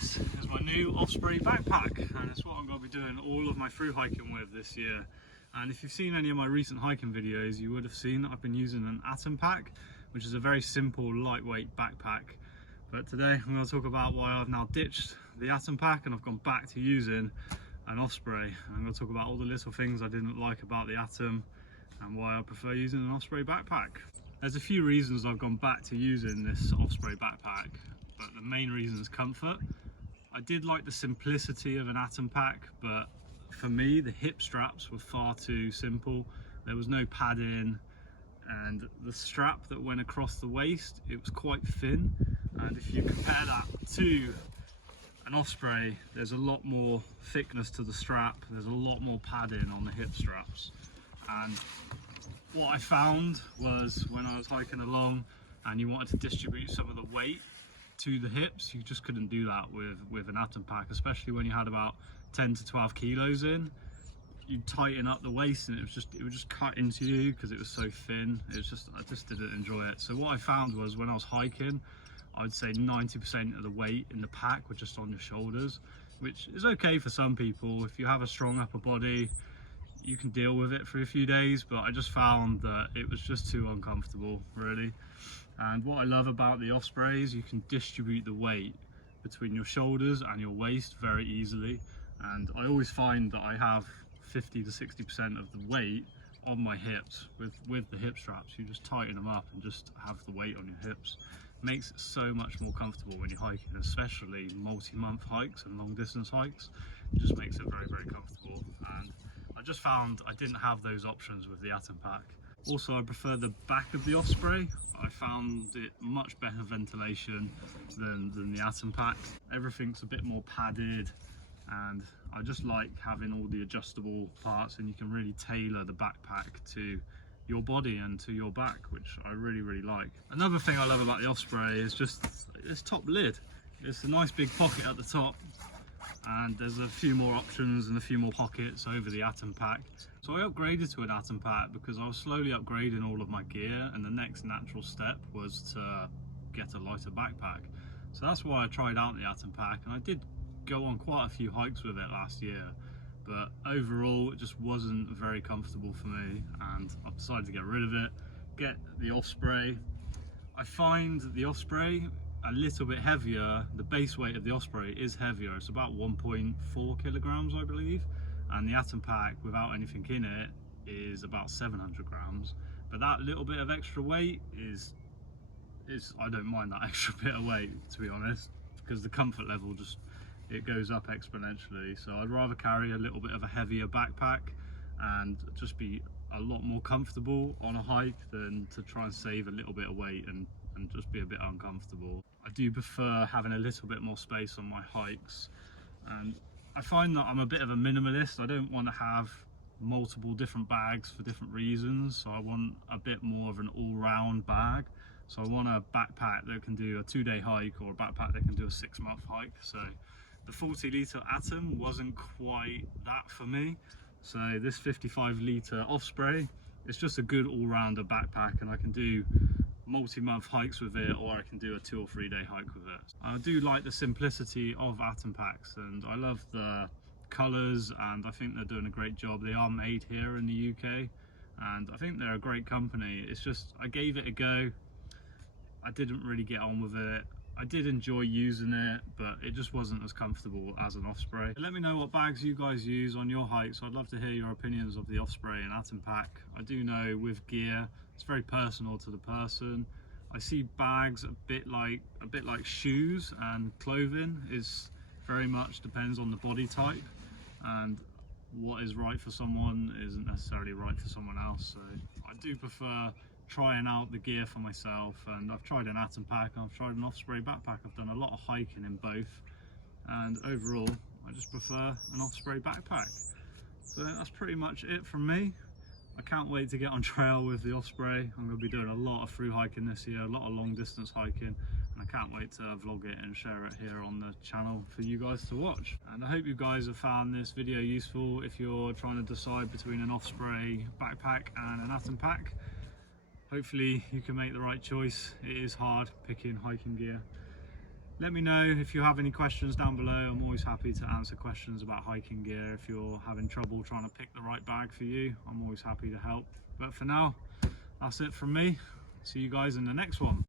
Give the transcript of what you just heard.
This is my new Osprey backpack, and it's what I'm going to be doing all of my through hiking with this year. And if you've seen any of my recent hiking videos, you would have seen that I've been using an Aether pack, which is a very simple, lightweight backpack. But today I'm going to talk about why I've now ditched the Aether pack and I've gone back to using an Osprey. And I'm going to talk about all the little things I didn't like about the Aether and why I prefer using an Osprey backpack. There's a few reasons I've gone back to using this Osprey backpack, but the main reason is comfort. I did like the simplicity of an Aether pack, but for me the hip straps were far too simple. There was no padding, and the strap that went across the waist, it was quite thin. And if you compare that to an Osprey, there's a lot more thickness to the strap, there's a lot more padding on the hip straps. And what I found was when I was hiking along and you wanted to distribute some of the weight to the hips, you just couldn't do that with an Aether pack, especially when you had about 10 to 12 kilos in. You'd tighten up the waist and it would just cut into you because it was so thin. I just didn't enjoy it. So what I found was when I was hiking, I would say 90% of the weight in the pack were just on your shoulders, which is okay for some people. If you have a strong upper body, you can deal with it for a few days, but I just found that it was just too uncomfortable, really. And what I love about the Osprey is you can distribute the weight between your shoulders and your waist very easily. And I always find that I have 50 to 60% of the weight on my hips. With the hip straps, you just tighten them up and just have the weight on your hips. Makes it so much more comfortable when you're hiking, especially multi-month hikes and long distance hikes. It just makes it very, very comfortable. And I just found I didn't have those options with the Aether pack. Also, I prefer the back of the Osprey. I found it much better ventilation than the Aether pack. Everything's a bit more padded, and I just like having all the adjustable parts, and you can really tailor the backpack to your body and to your back, which I really, really like. Another thing I love about the Osprey is just this top lid. It's a nice big pocket at the top, and there's a few more options and a few more pockets over the Aether pack. So I upgraded to an Aether pack because I was slowly upgrading all of my gear, and the next natural step was to get a lighter backpack. So that's why I tried out the Aether pack, and I did go on quite a few hikes with it last year, but overall it just wasn't very comfortable for me, and I've decided to get rid of it, get the Osprey. I find the Osprey a little bit heavier. The base weight of the Osprey is heavier. It's about 1.4 kilograms, I believe, and the Aether pack without anything in it is about 700 grams. But that little bit of extra weight is I don't mind that extra bit of weight, to be honest, because the comfort level it goes up exponentially. So I'd rather carry a little bit of a heavier backpack and just be a lot more comfortable on a hike than to try and save a little bit of weight and just be a bit uncomfortable. I do prefer having a little bit more space on my hikes, and I find that I'm a bit of a minimalist. I don't want to have multiple different bags for different reasons, so I want a bit more of an all-round bag. So I want a backpack that can do a 2-day hike, or a backpack that can do a 6-month hike. So the 40-litre Aether wasn't quite that for me, so this 55-litre Osprey, it's just a good all-rounder backpack, and I can do multi-month hikes with it, or I can do a 2 or 3 day hike with it. I do like the simplicity of Aether packs, and I love the colours, and I think they're doing a great job. They are made here in the UK, and I think they're a great company. It's just, I gave it a go, I didn't really get on with it. I did enjoy using it, but it just wasn't as comfortable as an Osprey. Let me know what bags you guys use on your hikes. I'd love to hear your opinions of the Osprey and Aether pack. I do know with gear, it's very personal to the person. I see bags a bit like shoes, and clothing is very much depends on the body type, and what is right for someone isn't necessarily right for someone else. So I do prefer trying out the gear for myself, and I've tried an Aether pack, I've tried an Osprey backpack, I've done a lot of hiking in both, and overall I just prefer an Osprey backpack. So that's pretty much it from me. I can't wait to get on trail with the Osprey. I'm going to be doing a lot of through hiking this year, a lot of long distance hiking, and I can't wait to vlog it and share it here on the channel for you guys to watch. And I hope you guys have found this video useful if you're trying to decide between an Osprey backpack and an Aether pack. Hopefully you can make the right choice. It is hard picking hiking gear. Let me know if you have any questions down below. I'm always happy to answer questions about hiking gear. If you're having trouble trying to pick the right bag for you, I'm always happy to help. But for now, that's it from me. See you guys in the next one.